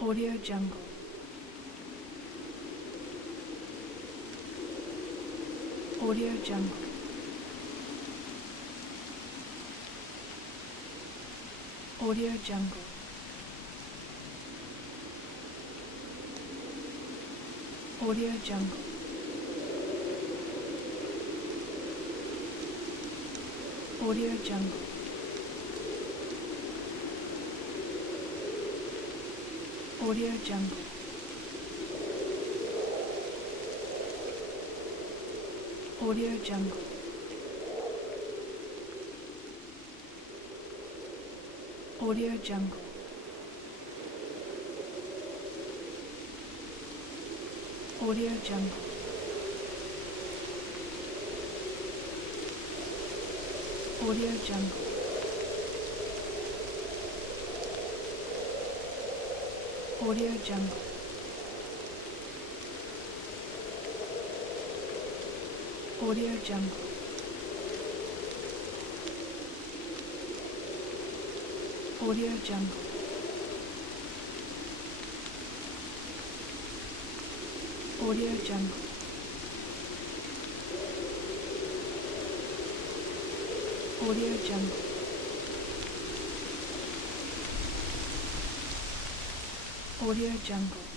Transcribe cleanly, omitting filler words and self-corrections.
Audio Jungle. Audio Jungle. Audio Jungle. Audio Jungle. Audio Jungle. Audio Jungle. Audio Jungle. Audio Jungle. Audio Jungle. Audio Jungle. Audio Jungle. Audio Jungle. Audio Jungle. Audio Jungle. Audio Jungle. Audio Jungle.